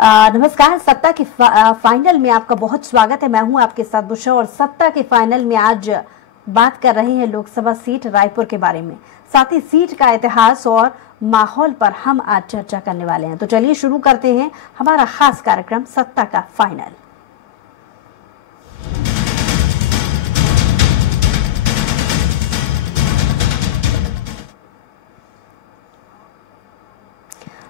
नमस्कार। सत्ता के फाइनल में आपका बहुत स्वागत है। मैं हूं आपके साथ बुशा और सत्ता के फाइनल में आज बात कर रहे हैं लोकसभा सीट रायपुर के बारे में, साथ ही सीट का इतिहास और माहौल पर हम आज चर्चा करने वाले हैं। तो चलिए शुरू करते हैं हमारा खास कार्यक्रम सत्ता का फाइनल।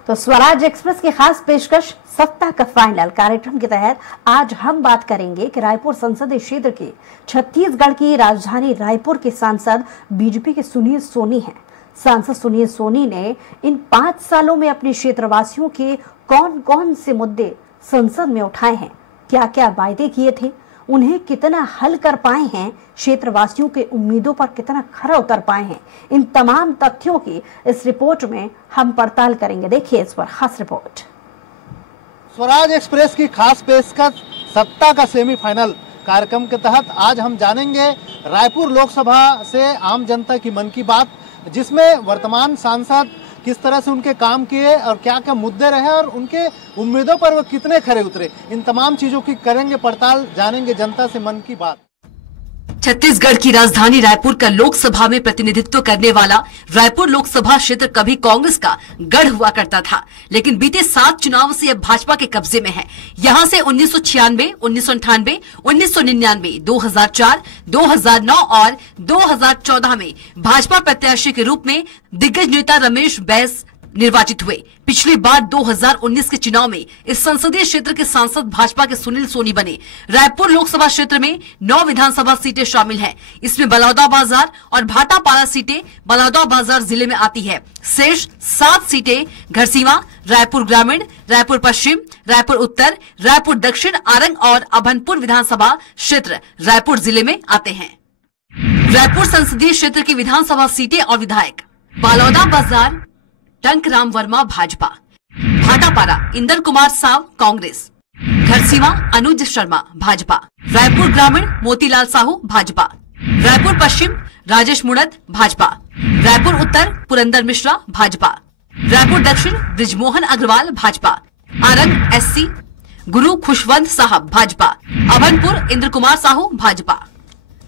तो स्वराज एक्सप्रेस की खास पेशकश सत्ता का फाइनल कार्यक्रम के तहत आज हम बात करेंगे कि रायपुर संसदीय क्षेत्र के छत्तीसगढ़ की राजधानी रायपुर के सांसद बीजेपी के सुनील सोनी हैं। सांसद सुनील सोनी ने इन 5 सालों में अपने क्षेत्रवासियों के कौन कौन से मुद्दे संसद में उठाए हैं, क्या क्या वायदे किए थे, उन्हें कितना हल कर पाए हैं, क्षेत्रवासियों के उम्मीदों पर कितना खरा उतर पाए हैं, इन तमाम तथ्यों की इस रिपोर्ट में हम पड़ताल करेंगे। देखिए इस पर खास रिपोर्ट। स्वराज एक्सप्रेस की खास पेशकश सत्ता का सेमीफाइनल कार्यक्रम के तहत आज हम जानेंगे रायपुर लोकसभा से आम जनता की मन की बात, जिसमें वर्तमान सांसद किस तरह से उनके काम किए और क्या क्या मुद्दे रहे और उनके उम्मीदों पर वो कितने खरे उतरे, इन तमाम चीजों की करेंगे पड़ताल, जानेंगे जनता से मन की बात। छत्तीसगढ़ की राजधानी रायपुर का लोकसभा में प्रतिनिधित्व करने वाला रायपुर लोकसभा क्षेत्र कभी कांग्रेस का गढ़ हुआ करता था, लेकिन बीते 7 चुनाव से अब भाजपा के कब्जे में है। यहां से 1996, 1998, 1999, 2004, 2009 और 2014 में भाजपा प्रत्याशी के रूप में दिग्गज नेता रमेश बैस निर्वाचित हुए। पिछली बार 2019 के चुनाव में इस संसदीय क्षेत्र के सांसद भाजपा के सुनील सोनी बने। रायपुर लोकसभा क्षेत्र में 9 विधानसभा सीटें शामिल हैं। इसमें बलौदाबाजार और भाटापारा सीटें बलौदाबाजार जिले में आती है। शेष 7 सीटें घरसीवा, रायपुर ग्रामीण, रायपुर पश्चिम, रायपुर उत्तर, रायपुर दक्षिण, आरंग और अभनपुर विधानसभा क्षेत्र रायपुर जिले में आते हैं। रायपुर संसदीय क्षेत्र की विधानसभा सीटें और विधायक: बलौदाबाजार टंकराम वर्मा भाजपा, भाटापारा इंदर कुमार साव कांग्रेस, घरसीवा अनुज शर्मा भाजपा, रायपुर ग्रामीण मोतीलाल साहू भाजपा, रायपुर पश्चिम राजेश मुड़त भाजपा, रायपुर उत्तर पुरंदर मिश्रा भाजपा, रायपुर दक्षिण ब्रिजमोहन अग्रवाल भाजपा, आरंग एससी गुरु खुशवंत साहब भाजपा, अभनपुर इंद्र कुमार साहू भाजपा।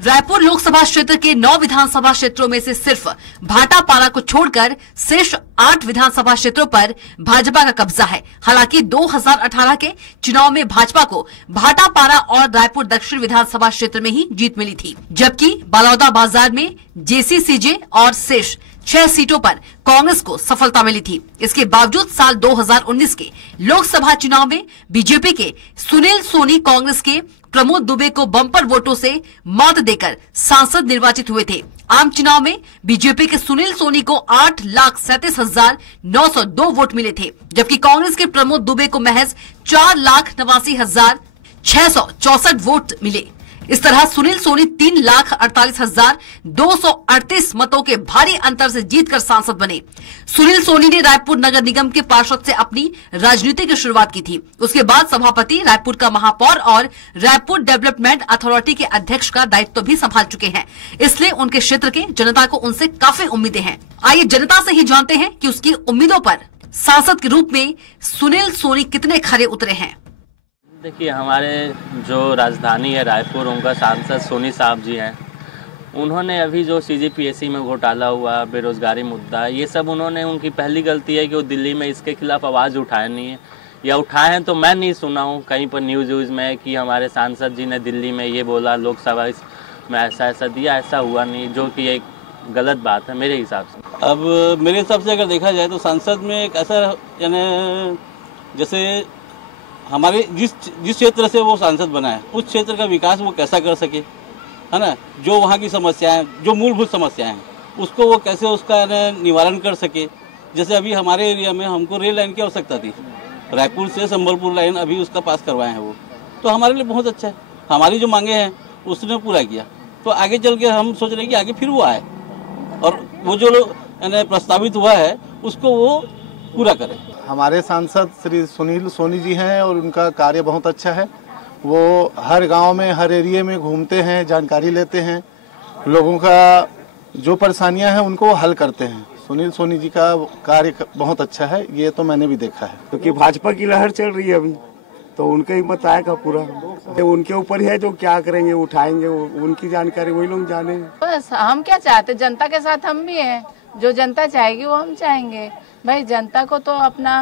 रायपुर लोकसभा क्षेत्र के 9 विधानसभा क्षेत्रों में से सिर्फ भाटापारा को छोड़कर शेष 8 विधानसभा क्षेत्रों पर भाजपा का कब्जा है। हालांकि 2018 के चुनाव में भाजपा को भाटापारा और रायपुर दक्षिण विधानसभा क्षेत्र में ही जीत मिली थी, जबकि बलौदाबाजार में जेसीसीजे और शेष 6 सीटों पर कांग्रेस को सफलता मिली थी। इसके बावजूद साल 2019 के लोकसभा चुनाव में बीजेपी के सुनील सोनी कांग्रेस के प्रमोद दुबे को बम्पर वोटों से मात देकर सांसद निर्वाचित हुए थे। आम चुनाव में बीजेपी के सुनील सोनी को 8,37,902 वोट मिले थे, जबकि कांग्रेस के प्रमोद दुबे को महज 4,89,664 वोट मिले। इस तरह सुनील सोनी 3,48,238 मतों के भारी अंतर से जीतकर सांसद बने। सुनील सोनी ने रायपुर नगर निगम के पार्षद से अपनी राजनीति की शुरुआत की थी। उसके बाद सभापति, रायपुर का महापौर और रायपुर डेवलपमेंट अथॉरिटी के अध्यक्ष का दायित्व भी संभाल चुके हैं। इसलिए उनके क्षेत्र के जनता को उनसे काफी उम्मीदें हैं। आइए जनता से ही जानते हैं कि उसकी उम्मीदों पर सांसद के रूप में सुनील सोनी कितने खरे उतरे हैं। देखिए, हमारे जो राजधानी है रायपुर, उनका सांसद सोनी साहब जी हैं। उन्होंने अभी जो सीजीपीएससी में घोटाला हुआ, बेरोजगारी मुद्दा, ये सब उन्होंने, उनकी पहली गलती है कि वो दिल्ली में इसके खिलाफ आवाज़ उठाए नहीं है, या उठाए हैं तो मैं नहीं सुना हूँ कहीं पर न्यूज़ में कि हमारे सांसद जी ने दिल्ली में ये बोला, लोकसभा में ऐसा दिया। ऐसा हुआ नहीं, जो कि एक गलत बात है मेरे हिसाब से। अब मेरे हिसाब से अगर देखा जाए तो सांसद में एक ऐसा, यानी जैसे हमारे जिस क्षेत्र से वो सांसद बना है, उस क्षेत्र का विकास वो कैसा कर सके, है ना। जो वहाँ की समस्याएं, जो मूलभूत समस्याएं हैं, उसको वो कैसे उसका निवारण कर सके। जैसे अभी हमारे एरिया में हमको रेल लाइन की आवश्यकता थी, रायपुर से संबलपुर लाइन अभी उसका पास करवाए हैं वो, तो हमारे लिए बहुत अच्छा है। हमारी जो मांगे हैं उसने पूरा किया, तो आगे चल के हम सोच रहे हैं कि आगे फिर वो आए और वो जो प्रस्तावित हुआ है उसको वो पूरा करें। हमारे सांसद श्री सुनील सोनी जी हैं और उनका कार्य बहुत अच्छा है। वो हर गांव में, हर एरिया में घूमते हैं, जानकारी लेते हैं, लोगों का जो परेशानियां हैं उनको हल करते हैं। सुनील सोनी जी का कार्य बहुत अच्छा है, ये तो मैंने भी देखा है। क्योंकि भाजपा की लहर चल रही है अभी, तो उनका ही मत आएगा पूरा। उनके ऊपर ही है, जो क्या करेंगे उठाएंगे, उनकी जानकारी वही लोग जाने। बस हम क्या चाहते, जनता के साथ हम भी हैं, जो जनता चाहेगी वो हम चाहेंगे। भाई जनता को तो अपना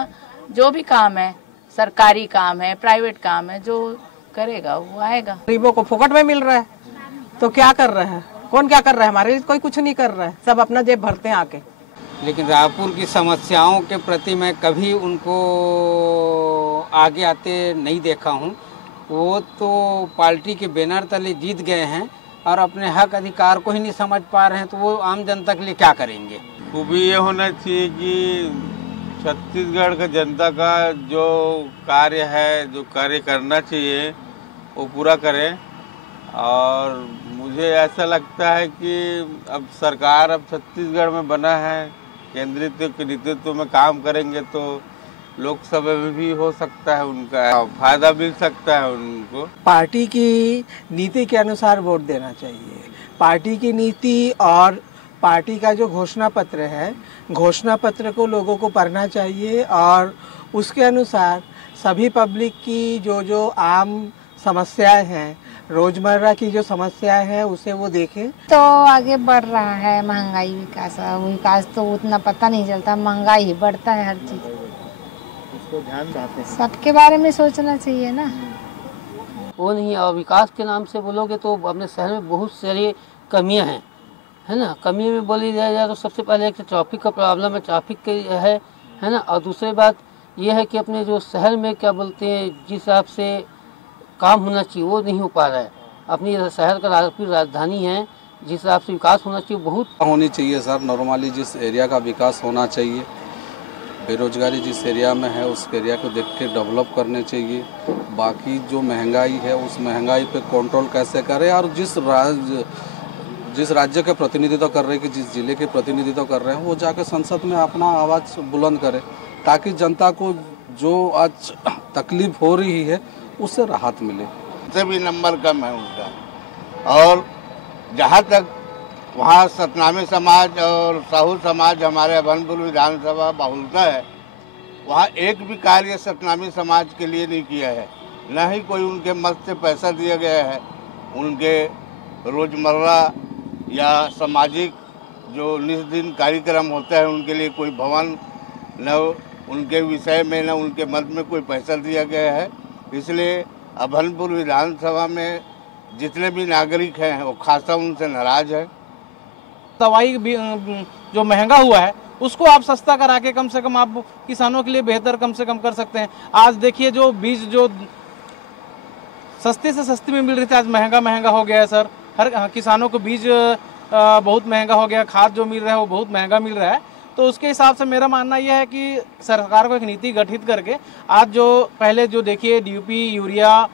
जो भी काम है, सरकारी काम है, प्राइवेट काम है, जो करेगा वो आएगा। गरीबों को फोकट में मिल रहा है तो क्या कर रहे हैं, कौन क्या कर रहा है, हमारे लिए कोई कुछ नहीं कर रहा है, सब अपना जेब भरते हैं आके। लेकिन रायपुर की समस्याओं के प्रति मैं कभी उनको आगे आते नहीं देखा हूँ। वो तो पार्टी के बैनर तले जीत गए हैं और अपने हक अधिकार को ही नहीं समझ पा रहे हैं, तो वो आम जनता के लिए क्या करेंगे। वो भी ये होना चाहिए कि छत्तीसगढ़ का जनता का जो कार्य है, जो कार्य करना चाहिए वो पूरा करें। और मुझे ऐसा लगता है कि अब सरकार अब छत्तीसगढ़ में बना है, केंद्रीय के नेतृत्व में काम करेंगे तो लोकसभा में भी हो सकता है उनका फायदा मिल सकता है उनको। पार्टी की नीति के अनुसार वोट देना चाहिए। पार्टी की नीति और पार्टी का जो घोषणा पत्र है, घोषणा पत्र को लोगों को पढ़ना चाहिए और उसके अनुसार सभी पब्लिक की जो आम समस्याएं हैं, रोजमर्रा की जो समस्याएं हैं, उसे वो देखें। तो आगे बढ़ रहा है महंगाई, विकास तो उतना पता नहीं चलता, महंगाई ही बढ़ता है हर चीज। इसको ध्यान देते हैं, सबके बारे में सोचना चाहिए ना। वो नहीं, और विकास के नाम से बोलोगे तो अपने शहर में बहुत सारी कमियां हैं, है ना। कमी में बोली जाए तो सबसे पहले एक ट्रैफिक का प्रॉब्लम है, ट्रैफिक है ना। और दूसरी बात ये है कि अपने जो शहर में क्या बोलते हैं, जिस हिसाब से काम होना चाहिए वो नहीं हो पा रहा है। अपनी शहर का राजधानी है, जिस हिसाब से विकास होना चाहिए बहुत होनी चाहिए सर। नॉर्मली जिस एरिया का विकास होना चाहिए, बेरोजगारी जिस एरिया में है उस एरिया को देख के डेवलप करने चाहिए। बाकी जो महंगाई है उस महंगाई पे कंट्रोल कैसे करें, और जिस राज्य के प्रतिनिधित्व कर रहे हैं, कि जिस जिले के प्रतिनिधित्व कर रहे हैं, वो जाके संसद में अपना आवाज़ बुलंद करें, ताकि जनता को जो आज तकलीफ हो रही है उससे राहत मिले। से भी नंबर कम है उनका। और जहाँ तक वहाँ सतनामी समाज और साहू समाज हमारे अभनपुर विधानसभा बहुलता है, वहाँ एक भी कार्य सतनामी समाज के लिए नहीं किया है, न ही कोई उनके मत से पैसा दिया गया है। उनके रोजमर्रा या सामाजिक जो निस्दिन कार्यक्रम होता है उनके लिए कोई भवन, न उनके विषय में न उनके मत में कोई पैसा दिया गया है। इसलिए अभनपुर विधानसभा में जितने भी नागरिक हैं वो खासा उनसे नाराज है। दवाई जो महंगा हुआ है उसको आप सस्ता करा के कम से कम आप किसानों के लिए बेहतर कम से कम कर सकते हैं। आज देखिए जो बीज जो सस्ते से सस्ती में मिल रही थी, आज महंगा हो गया है सर। हर किसानों को बीज बहुत महंगा हो गया, खाद जो मिल रहा है वो बहुत महंगा मिल रहा है। तो उसके हिसाब से मेरा मानना यह है कि सरकार को एक नीति गठित करके, आज जो पहले जो देखिए डीयूपी यूरिया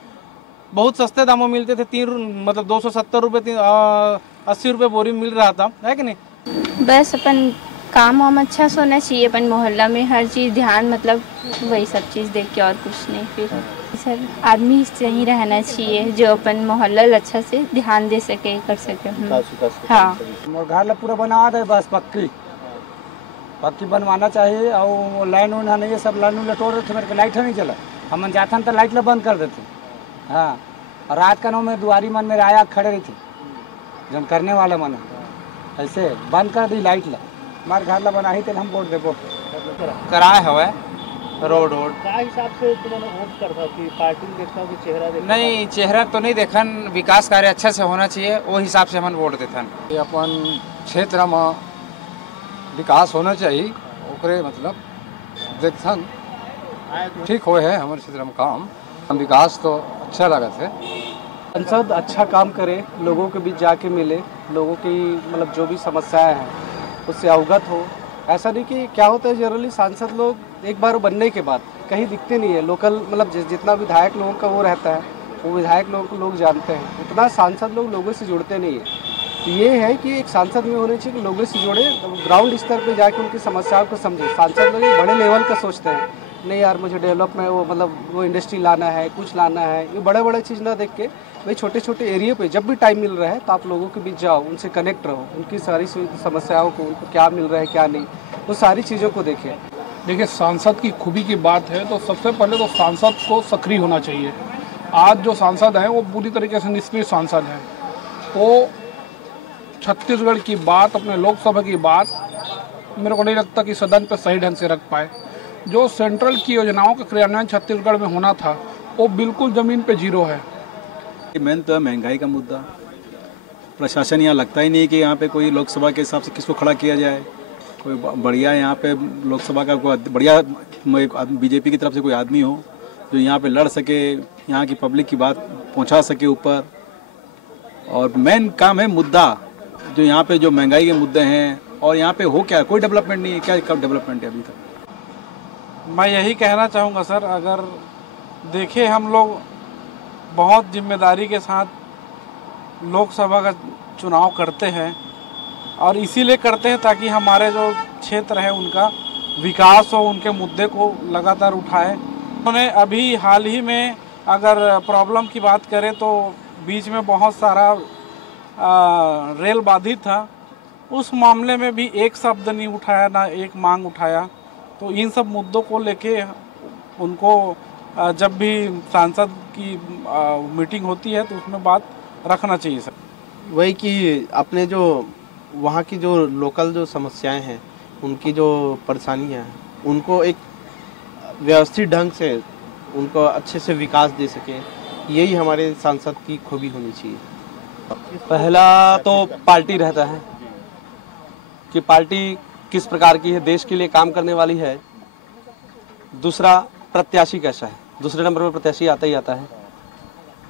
बहुत सस्ते दामों मिलते थे, 270 रुपये 80 रुपये बोरी मिल रहा था, है कि नहीं। बस अपन काम वाम अच्छा से होना चाहिए, अपन मोहल्ला में हर चीज़ ध्यान, मतलब वही सब चीज़ देख के और कुछ नहीं। फिर सर आदमी सही रहना चाहिए जो अपन मोहल्ला अच्छा से ध्यान दे सके, कर सके। हाँ, घर पूरा बना रहे, बस पक्की बनवाना चाहिए। और लाइन उन नहीं है, सब लाइन लटोड़ रहे थे, मेरे को लाइट नहीं चला, हम जाते तो लाइट बंद कर देते। हाँ, और रात का 9 में दुआरी मन में आया खड़े रही थी, जब करने वाला मन ऐसे बंद कर दी लाइट ला, हमारे घर ला बना ही थे, हम वोट देबो कराए हवा रोड का हिसाब से तुमने वोट करता कि पार्टी देखता कि चेहरा देखता? नहीं, चेहरा तो नहीं देखन, विकास कार्य अच्छा से होना चाहिए, वो हिसाब से हम वोट देथन। अपन क्षेत्र में विकास होना चाहिए, ओकरे मतलब देखथन ठीक होए है हमारे क्षेत्र में काम, विकास तो अच्छा लागत है। संसद अच्छा काम करे, लोगों के बीच जाके मिले, लोगों की मतलब जो भी समस्याएं हैं उससे अवगत हो। ऐसा नहीं कि क्या होता है, जनरली सांसद लोग एक बार बनने के बाद कहीं दिखते नहीं है। लोकल मतलब जितना विधायक लोगों का वो रहता है, वो विधायक लोग जानते हैं, उतना सांसद लोगों से जुड़ते नहीं है। तो ये है कि एक सांसद में होने चाहिए कि लोगों से जुड़े, ग्राउंड स्तर पे जाके उनकी समस्याओं को समझे। सांसद लोग बड़े लेवल का सोचते हैं, नहीं यार मुझे डेवलपमेंट वो मतलब वो इंडस्ट्री लाना है, कुछ लाना है, ये बड़े बड़े चीज़ ना देख के भाई छोटे छोटे एरिया पे जब भी टाइम मिल रहा है तो आप लोगों के बीच जाओ, उनसे कनेक्ट रहो, उनकी सारी समस्याओं को, उनको क्या मिल रहा है क्या नहीं, वो सारी चीज़ों को देखें। देखिए, सांसद की खूबी की बात है तो सबसे पहले तो सांसद को सक्रिय होना चाहिए। आज जो सांसद हैं वो पूरी तरीके से निष्क्रिय सांसद हैं। वो छत्तीसगढ़ की बात, अपने लोकसभा की बात मेरे को नहीं लगता कि सदन पर सही ढंग से रख पाए। जो सेंट्रल की योजनाओं का क्रियान्वयन छत्तीसगढ़ में होना था वो बिल्कुल ज़मीन पे जीरो है। मेन तो है महंगाई का मुद्दा। प्रशासन यहाँ लगता ही नहीं कि यहाँ पे कोई लोकसभा के हिसाब से किसको खड़ा किया जाए। कोई बढ़िया यहाँ पे लोकसभा का कोई बढ़िया बीजेपी की तरफ से कोई आदमी हो जो यहाँ पे लड़ सके, यहाँ की पब्लिक की बात पहुँचा सके ऊपर। और मेन काम है मुद्दा, जो यहाँ पे जो महंगाई के मुद्दे हैं। और यहाँ पे हो क्या, कोई डेवलपमेंट नहीं है। क्या कब डेवलपमेंट है अभी तक? मैं यही कहना चाहूँगा सर, अगर देखें हम लोग बहुत जिम्मेदारी के साथ लोकसभा का चुनाव करते हैं और इसीलिए करते हैं ताकि हमारे जो क्षेत्र है उनका विकास हो, उनके मुद्दे को लगातार उठाए। उन्होंने अभी हाल ही में अगर प्रॉब्लम की बात करें तो बीच में बहुत सारा रेल बाधित था, उस मामले में भी एक शब्द नहीं उठाया, ना एक मांग उठाया। तो इन सब मुद्दों को लेके उनको जब भी सांसद की मीटिंग होती है तो उसमें बात रखना चाहिए सर। वही कि अपने जो वहाँ की जो लोकल जो समस्याएं हैं, उनकी जो परेशानियां हैं, उनको एक व्यवस्थित ढंग से उनको अच्छे से विकास दे सके, यही हमारे सांसद की खूबी होनी चाहिए। पहला तो पार्टी रहता है कि पार्टी किस प्रकार की है, देश के लिए काम करने वाली है। दूसरा, प्रत्याशी कैसा है। दूसरे नंबर पर प्रत्याशी आता ही आता है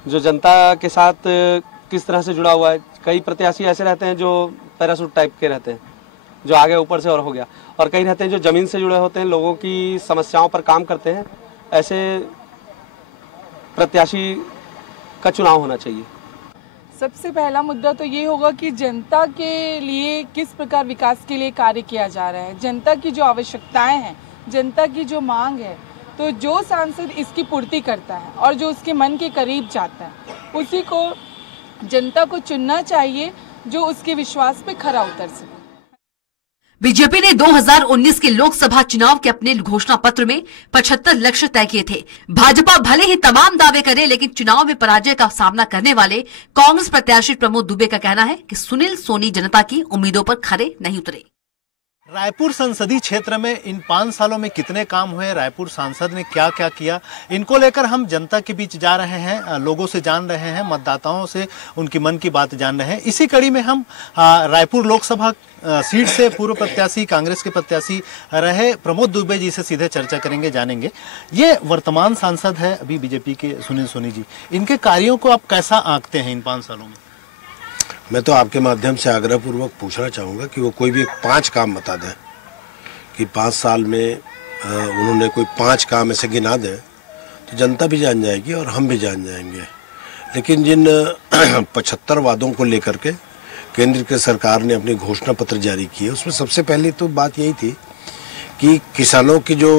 जो जनता के साथ किस तरह से जुड़ा हुआ है। कई प्रत्याशी ऐसे रहते हैं जो पैराशूट टाइप के रहते हैं, जो आगे ऊपर से और हो गया, और कई रहते हैं जो ज़मीन से जुड़े होते हैं, लोगों की समस्याओं पर काम करते हैं। ऐसे प्रत्याशी का चुनाव होना चाहिए। सबसे पहला मुद्दा तो ये होगा कि जनता के लिए किस प्रकार विकास के लिए कार्य किया जा रहा है, जनता की जो आवश्यकताएं हैं, जनता की जो मांग है, तो जो सांसद इसकी पूर्ति करता है और जो उसके मन के करीब जाता है, उसी को जनता को चुनना चाहिए जो उसके विश्वास पे खरा उतर सके। बीजेपी ने 2019 के लोकसभा चुनाव के अपने घोषणा पत्र में 75 लक्ष्य तय किए थे। भाजपा भले ही तमाम दावे करे, लेकिन चुनाव में पराजय का सामना करने वाले कांग्रेस प्रत्याशी प्रमोद दुबे का कहना है कि सुनील सोनी जनता की उम्मीदों पर खरे नहीं उतरे। रायपुर संसदीय क्षेत्र में इन 5 सालों में कितने काम हुए, रायपुर सांसद ने क्या क्या किया, इनको लेकर हम जनता के बीच जा रहे हैं, लोगों से जान रहे हैं, मतदाताओं से उनकी मन की बात जान रहे हैं। इसी कड़ी में हम रायपुर लोकसभा सीट से पूर्व प्रत्याशी, कांग्रेस के प्रत्याशी रहे प्रमोद दुबे जी से सीधे चर्चा करेंगे, जानेंगे। ये वर्तमान सांसद है अभी बीजेपी के सुनील सोनी जी, इनके कार्यों को आप कैसा आंकते हैं इन 5 सालों में? मैं तो आपके माध्यम से आग्रह पूर्वक पूछना चाहूँगा कि वो कोई भी 5 काम बता दें कि 5 साल में उन्होंने कोई 5 काम ऐसे गिना दें तो जनता भी जान जाएगी और हम भी जान जाएंगे। लेकिन जिन 75 वादों को लेकर के केंद्र की सरकार ने अपनी घोषणा पत्र जारी किए, उसमें सबसे पहली तो बात यही थी कि किसानों की जो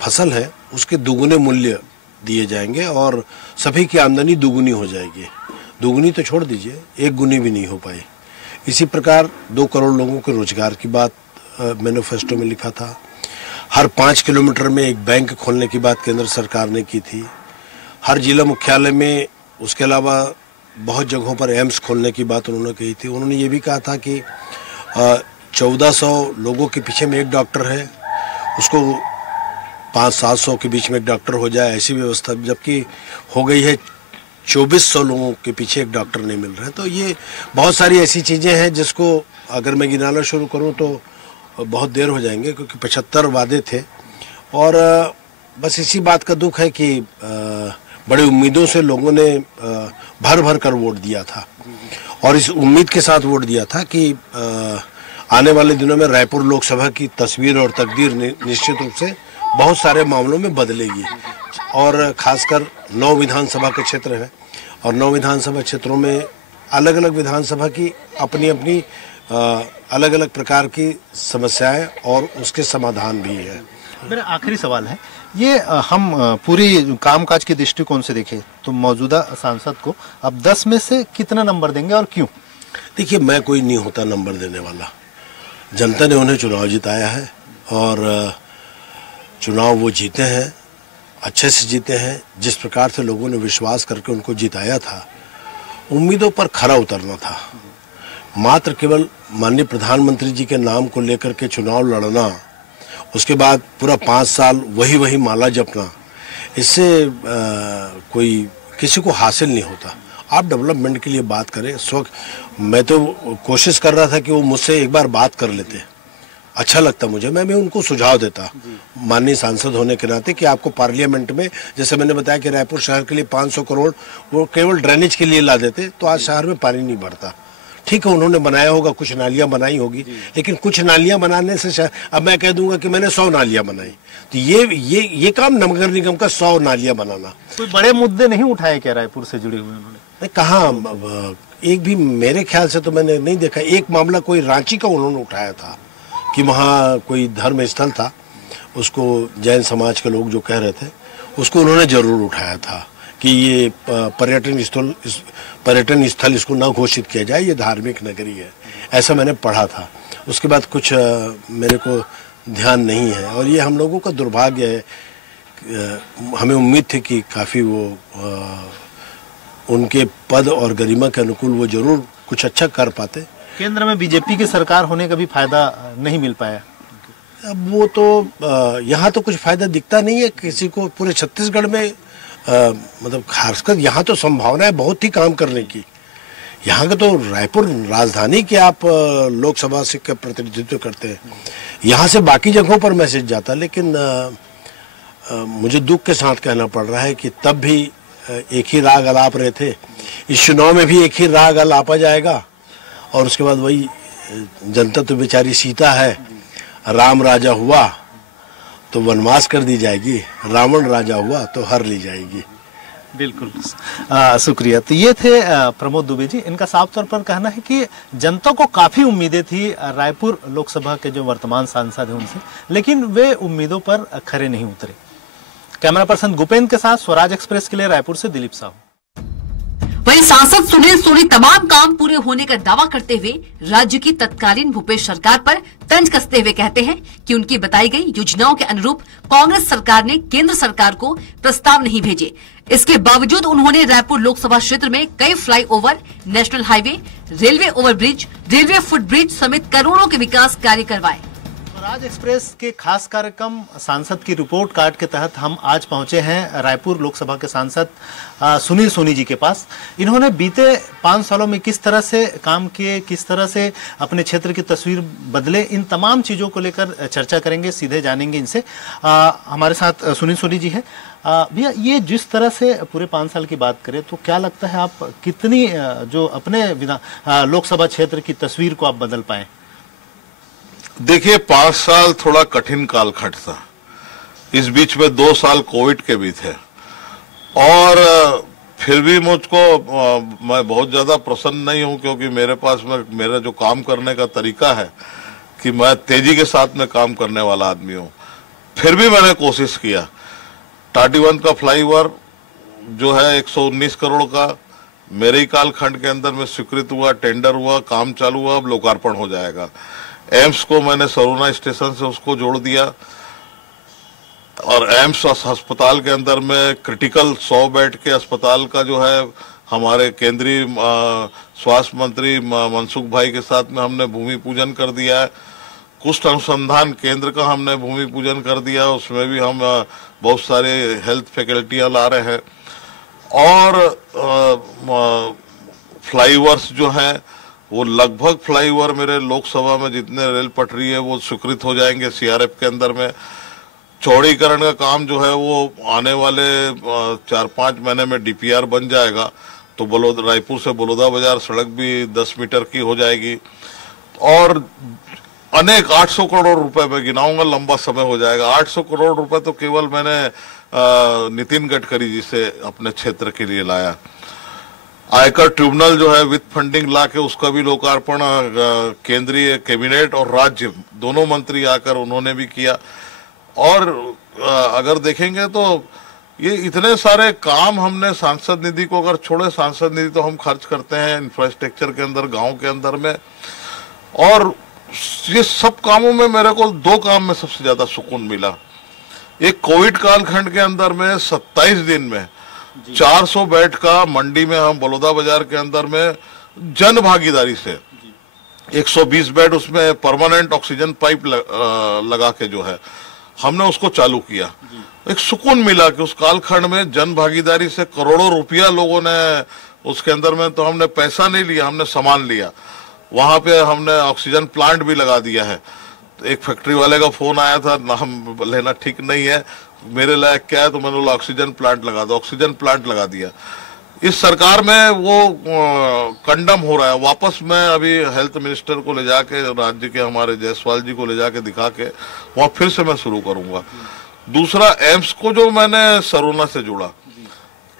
फसल है उसके दुगुने मूल्य दिए जाएंगे और सभी की आमदनी दुगुनी हो जाएगी। दुगुनी तो छोड़ दीजिए, 1 गुनी भी नहीं हो पाई। इसी प्रकार 2 करोड़ लोगों के रोजगार की बात मैनिफेस्टो में लिखा था। हर 5 किलोमीटर में एक बैंक खोलने की बात केंद्र सरकार ने की थी। हर जिला मुख्यालय में, उसके अलावा बहुत जगहों पर एम्स खोलने की बात उन्होंने कही थी। उन्होंने ये भी कहा था कि 1400 लोगों के पीछे में एक डॉक्टर है, उसको 500-700 के बीच में एक डॉक्टर हो जाए, ऐसी व्यवस्था, जबकि हो गई है 2400 लोगों के पीछे एक डॉक्टर नहीं मिल रहा है। तो ये बहुत सारी ऐसी चीज़ें हैं जिसको अगर मैं गिनाना शुरू करूं तो बहुत देर हो जाएंगे, क्योंकि 75 वादे थे। और बस इसी बात का दुख है कि बड़ी उम्मीदों से लोगों ने भर भर कर वोट दिया था और इस उम्मीद के साथ वोट दिया था कि आने वाले दिनों में रायपुर लोकसभा की तस्वीर और तकदीर निश्चित रूप से बहुत सारे मामलों में बदलेगी। और खासकर 9 विधानसभा के क्षेत्र हैं और 9 विधानसभा क्षेत्रों में अलग अलग विधानसभा की अपनी अलग अलग प्रकार की समस्याएं और उसके समाधान भी है। मेरा आखिरी सवाल है, ये हम पूरी कामकाज के दृष्टिकोण से देखें तो मौजूदा सांसद को अब 10 में से कितना नंबर देंगे और क्यों? देखिए, मैं कोई नहीं होता नंबर देने वाला। जनता ने उन्हें चुनाव जिताया है और चुनाव वो जीते हैं, अच्छे से जीते हैं। जिस प्रकार से लोगों ने विश्वास करके उनको जिताया था, उम्मीदों पर खरा उतरना था। मात्र केवल माननीय प्रधानमंत्री जी के नाम को लेकर के चुनाव लड़ना, उसके बाद पूरा 5 साल वही माला जपना, इससे कोई किसी को हासिल नहीं होता। आप डेवलपमेंट के लिए बात करें। मैं तो कोशिश कर रहा था कि वो मुझसे एक बार बात कर लेते, अच्छा लगता मुझे। मैं भी उनको सुझाव देता माननीय सांसद होने के नाते कि आपको पार्लियामेंट में, जैसे मैंने बताया कि रायपुर शहर के लिए 500 करोड़ वो केवल ड्रेनेज के लिए ला देते तो आज शहर में पानी नहीं भरता। ठीक है, उन्होंने बनाया होगा, कुछ नालियां बनाई होगी, लेकिन कुछ नालियां बनाने से अब मैं कह दूंगा कि मैंने 100 नालियां बनाई, तो ये काम नगर निगम का 100 नालियां बनाना। कोई बड़े मुद्दे नहीं उठाए क्या रायपुर से जुड़े हुए उन्होंने? कहाँ, एक भी मेरे ख्याल से तो मैंने नहीं देखा। एक मामला कोई रांची का उन्होंने उठाया था कि वहाँ कोई धर्म स्थल था, उसको जैन समाज के लोग जो कह रहे थे, उसको उन्होंने जरूर उठाया था कि ये पर्यटन स्थल इसको ना घोषित किया जाए, ये धार्मिक नगरी है, ऐसा मैंने पढ़ा था। उसके बाद कुछ मेरे को ध्यान नहीं है और ये हम लोगों का दुर्भाग्य है। हमें उम्मीद थी कि काफ़ी वो उनके पद और गरिमा के अनुकूल वो जरूर कुछ अच्छा कर पाते। केंद्र में बीजेपी की सरकार होने का भी फायदा नहीं मिल पाया। अब वो तो यहाँ तो कुछ फायदा दिखता नहीं है किसी को। पूरे छत्तीसगढ़ में मतलब खासकर यहाँ तो संभावना है बहुत ही काम करने की। यहाँ का तो रायपुर राजधानी के आप लोकसभा से का प्रतिनिधित्व करते हैं, यहाँ से बाकी जगहों पर मैसेज जाता, लेकिन मुझे दुख के साथ कहना पड़ रहा है कि तब भी एक ही राग अलाप रहे थे। इस चुनाव में भी एक ही राग अलापा जाएगा और उसके बाद वही जनता तो बेचारी सीता है, राम राजा हुआ तो वनवास कर दी जाएगी, रावण राजा हुआ तो हर ली जाएगी। बिल्कुल, शुक्रिया। तो ये थे प्रमोद दुबे जी। इनका साफ तौर पर कहना है कि जनता को काफी उम्मीदें थी रायपुर लोकसभा के जो वर्तमान सांसद हैं उनसे, लेकिन वे उम्मीदों पर खरे नहीं उतरे। कैमरा पर्सन गुपेंद्र के साथ स्वराज एक्सप्रेस के लिए रायपुर से दिलीप साहू। वहीं सांसद सुनील सोनी तमाम काम पूरे होने का दावा करते हुए राज्य की तत्कालीन भूपेश सरकार पर तंज कसते हुए कहते हैं कि उनकी बताई गई योजनाओं के अनुरूप कांग्रेस सरकार ने केंद्र सरकार को प्रस्ताव नहीं भेजे। इसके बावजूद उन्होंने रायपुर लोकसभा क्षेत्र में कई flyover, national highway, railway overbridge, railway footbridge समेत करोड़ों के विकास कार्य करवाए। स्वराज एक्सप्रेस के खास कार्यक्रम सांसद की रिपोर्ट कार्ड के तहत हम आज पहुंचे हैं रायपुर लोकसभा के सांसद सुनील सोनी जी के पास। इन्होंने बीते 5 सालों में किस तरह से काम किए, किस तरह से अपने क्षेत्र की तस्वीर बदले, इन तमाम चीजों को लेकर चर्चा करेंगे, सीधे जानेंगे इनसे। हमारे साथ सुनील सोनी जी है। भैया, ये जिस तरह से पूरे 5 साल की बात करें तो क्या लगता है आप कितनी जो अपने लोकसभा क्षेत्र की तस्वीर को आप बदल पाए? देखिए, 5 साल थोड़ा कठिन कालखंड था। इस बीच में 2 साल कोविड के भी थे और फिर भी मुझको मैं बहुत ज्यादा प्रसन्न नहीं हूं, क्योंकि मेरे पास में मेरा जो काम करने का तरीका है कि मैं तेजी के साथ में काम करने वाला आदमी हूं। फिर भी मैंने कोशिश किया। टाटीबंध का फ्लाईओवर जो है 119 करोड़ का मेरे ही कालखंड के अंदर में स्वीकृत हुआ, टेंडर हुआ, काम चालू हुआ, अब लोकार्पण हो जाएगा। एम्स को मैंने सरोना स्टेशन से उसको जोड़ दिया और एम्स अस्पताल के अंदर में क्रिटिकल 100 बेड के अस्पताल का जो है हमारे केंद्रीय स्वास्थ्य मंत्री मनसुख भाई के साथ में हमने भूमि पूजन कर दिया है। कुष्ठ अनुसंधान केंद्र का हमने भूमि पूजन कर दिया, उसमें भी हम बहुत सारे हेल्थ फैकल्टियां ला रहे हैं। और फ्लाईओवर्स जो हैं वो लगभग फ्लाईओवर मेरे लोकसभा में जितने रेल पटरी है वो स्वीकृत हो जाएंगे सीआरएफ के अंदर में। चौड़ीकरण का काम जो है वो आने वाले 4-5 महीने में डीपीआर बन जाएगा, तो रायपुर से बलौदा बाजार सड़क भी 10 मीटर की हो जाएगी। और अनेक 800 करोड़ रुपए में गिनाऊंगा, लंबा समय हो जाएगा। 800 करोड़ रुपए तो केवल मैंने नितिन गडकरी जी से अपने क्षेत्र के लिए लाया। आयकर ट्रिब्यूनल जो है विद फंडिंग ला के उसका भी लोकार्पण केंद्रीय कैबिनेट और राज्य दोनों मंत्री आकर उन्होंने भी किया। और अगर देखेंगे तो ये इतने सारे काम हमने सांसद निधि को अगर छोड़े, सांसद निधि तो हम खर्च करते हैं इंफ्रास्ट्रक्चर के अंदर, गांव के अंदर में, और ये सब कामों में मेरे को 2 काम में सबसे ज्यादा सुकून मिला। एक कोविड कालखंड के अंदर में 27 दिन में 400 बेड का मंडी में हम बलौदा बाजार के अंदर में जन भागीदारी से 120 बेड उसमें परमानेंट ऑक्सीजन पाइप लगा के जो है हमने उसको चालू किया। एक सुकून मिला कि उस कालखंड में जन भागीदारी से करोड़ों रुपया लोगों ने उसके अंदर में, तो हमने पैसा नहीं लिया, हमने सामान लिया। वहां पे हमने ऑक्सीजन प्लांट भी लगा दिया है। तो एक फैक्ट्री वाले का फोन आया था, नाम लेना ठीक नहीं है, मेरे लायक क्या है, तो मैंने बोला ऑक्सीजन प्लांट लगा दो, ऑक्सीजन प्लांट लगा दिया। इस सरकार में वो कंडम हो रहा है। वापस मैं अभी हेल्थ मिनिस्टर को ले जाके, राज्य के हमारे जायसवाल जी को ले जाके दिखा के वहां फिर से मैं शुरू करूंगा। दूसरा, एम्स को जो मैंने सरोना से जोड़ा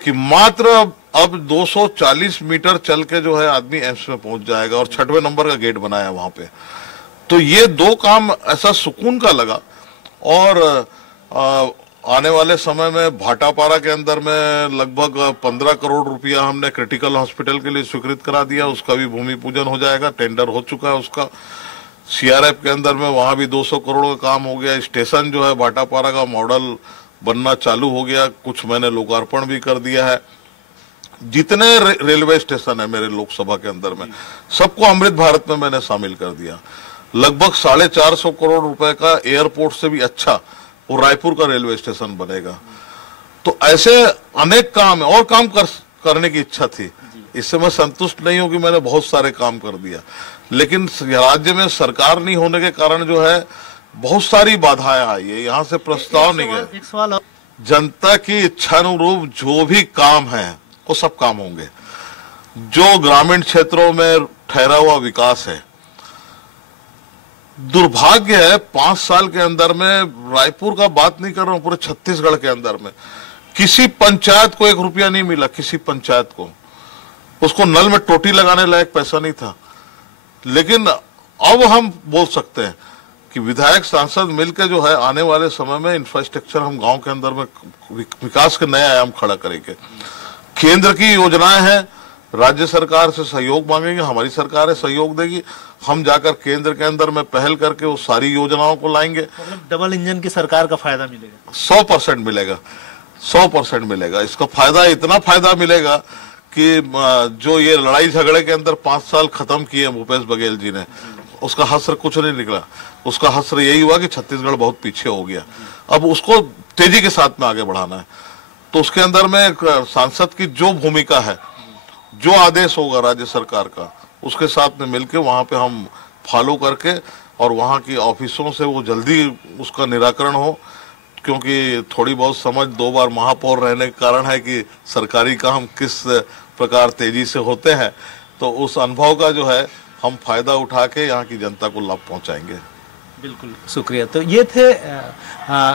कि मात्र अब 240 मीटर चल के जो है आदमी एम्स में पहुंच जाएगा, और 6वें नंबर का गेट बनाया वहां पे। तो ये 2 काम ऐसा सुकून का लगा। और आने वाले समय में भाटापारा के अंदर में लगभग 15 करोड़ रुपया हमने क्रिटिकल हॉस्पिटल के लिए स्वीकृत करा दिया, उसका भी भूमि पूजन हो जाएगा, टेंडर हो चुका है उसका। सीआरएफ के अंदर में वहां भी 200 करोड़ का काम हो गया। स्टेशन जो है भाटापारा का मॉडल बनना चालू हो गया, कुछ मैंने लोकार्पण भी कर दिया है। जितने रेलवे स्टेशन है मेरे लोकसभा के अंदर में सबको अमृत भारत में मैंने शामिल कर दिया। लगभग 450 करोड़ रुपए का एयरपोर्ट से भी अच्छा वो रायपुर का रेलवे स्टेशन बनेगा। तो ऐसे अनेक काम है, और काम करने की इच्छा थी। इससे मैं संतुष्ट नहीं हूं कि मैंने बहुत सारे काम कर दिया, लेकिन राज्य में सरकार नहीं होने के कारण जो है बहुत सारी बाधाएं आई है। यहाँ से प्रस्ताव नहीं गए। एक सवाल, जनता की इच्छानुरूप जो भी काम है वो सब काम होंगे। जो ग्रामीण क्षेत्रों में ठहरा हुआ विकास है, दुर्भाग्य है 5 साल के अंदर में, रायपुर का बात नहीं कर रहा हूं, पूरे छत्तीसगढ़ के अंदर में किसी पंचायत को 1 रुपया नहीं मिला। किसी पंचायत को उसको नल में टोटी लगाने लायक पैसा नहीं था। लेकिन अब हम बोल सकते हैं कि विधायक सांसद मिलकर जो है आने वाले समय में इंफ्रास्ट्रक्चर हम गांव के अंदर में विकास के नए आयाम खड़ा करेंगे। केंद्र की योजनाएं हैं, राज्य सरकार से सहयोग मांगेंगे, हमारी सरकार है सहयोग देगी, हम जाकर केंद्र के अंदर में पहल करके वो सारी योजनाओं को लाएंगे। मतलब डबल इंजन की सरकार का फायदा मिलेगा? 100% मिलेगा, 100% मिलेगा। इसका फायदा, इतना फायदा मिलेगा कि जो ये लड़ाई झगड़े के अंदर 5 साल खत्म किए भूपेश बघेल जी ने, उसका हस्र कुछ नहीं निकला। उसका हस्र यही हुआ कि छत्तीसगढ़ बहुत पीछे हो गया। अब उसको तेजी के साथ में आगे बढ़ाना है। तो उसके अंदर में सांसद की जो भूमिका है, जो आदेश होगा राज्य सरकार का, उसके साथ में मिलके वहां पे हम फॉलो करके और वहां की ऑफिसों से वो जल्दी उसका निराकरण हो। क्योंकि थोड़ी बहुत समझ 2 बार महापौर रहने के कारण है कि सरकारी काम किस प्रकार तेजी से होते हैं। तो उस अनुभव का जो है हम फायदा उठा के यहाँ की जनता को लाभ पहुंचाएंगे। बिल्कुल, शुक्रिया। तो ये थे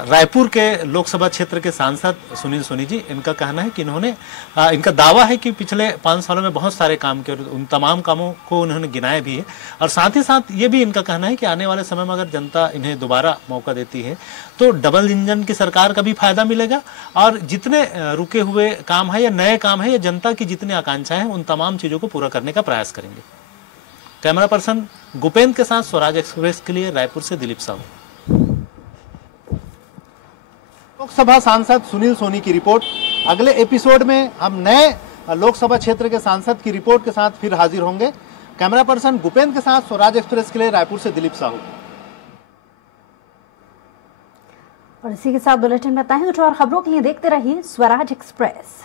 रायपुर के लोकसभा क्षेत्र के सांसद सुनील सोनी जी। इनका कहना है कि इन्होंने इनका दावा है कि पिछले 5 सालों में बहुत सारे काम किए, उन तमाम कामों को उन्होंने गिनाया भी है। और साथ ही साथ ये भी इनका कहना है कि आने वाले समय में अगर जनता इन्हें दोबारा मौका देती है तो डबल इंजन की सरकार का भी फायदा मिलेगा, और जितने रुके हुए काम है या नए काम है या जनता की जितनी आकांक्षाएं हैं उन तमाम चीजों को पूरा करने का प्रयास करेंगे। कैमरा पर्सन गुपेंद्र के साथ स्वराज एक्सप्रेस के लिए रायपुर से दिलीप साहू। लोकसभा सांसद सुनील सोनी की रिपोर्ट। अगले एपिसोड में हम नए लोकसभा क्षेत्र के सांसद की रिपोर्ट के साथ फिर हाजिर होंगे। कैमरा पर्सन गुपेंद्र के साथ स्वराज एक्सप्रेस के लिए रायपुर से दिलीप साहू। और इसी के साथ बुलेटिन में बताएं, कुछ और खबरों के लिए देखते रहिए स्वराज एक्सप्रेस।